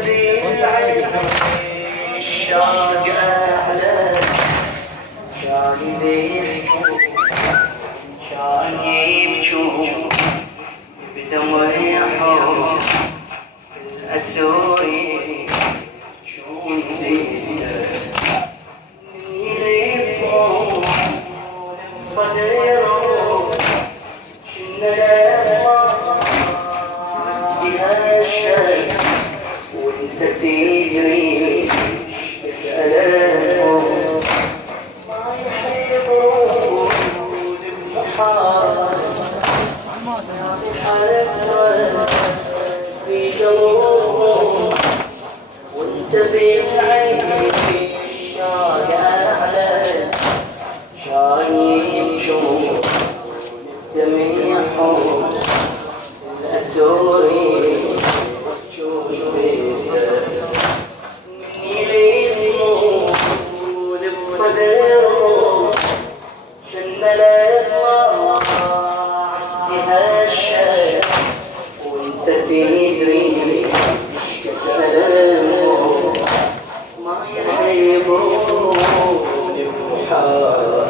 بالعين الشوق أعلى كان يبكوا كان يبكوا بدمع حب الأسوري شون بيده يلفون صدره كنا لا عديها الشيء وانت تدري الألم ما يحبون المحال حسرة في قلوبهم وانت بالعين الشاق أعلى شايف شوف جميعهم الأسوري شوف من يليمون بصدرهم شن الأطلع عدها الشيء وانت تدري ألمهم ما يحبون المحال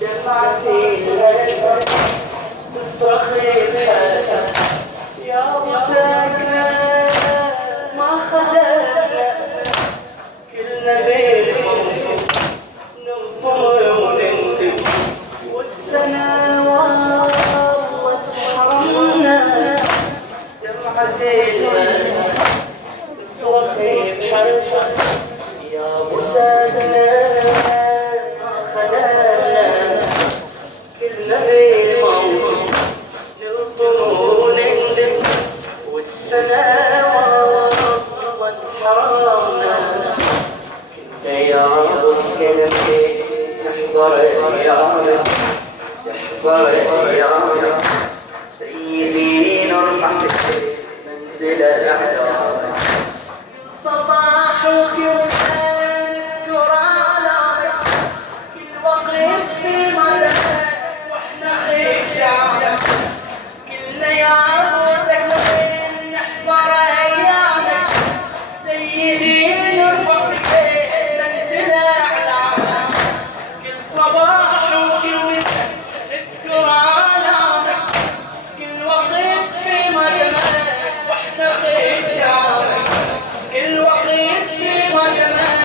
دمعتي الأسد تصرخ الحسن يا أبو ساكنة ما خدنا كلنا بالمنطق ننطر ونندب والسنوات حرمنا دمعتي الأسد تصرخ الحسن يا أبو ساكنة ما خدنا كلنا بالمنطق ننطر ونندب والسنوات حرمنا يا رب اسكنك تحضر يا رب تحضر يا رب سيدي نرفع منزل الأحلام صباح الخير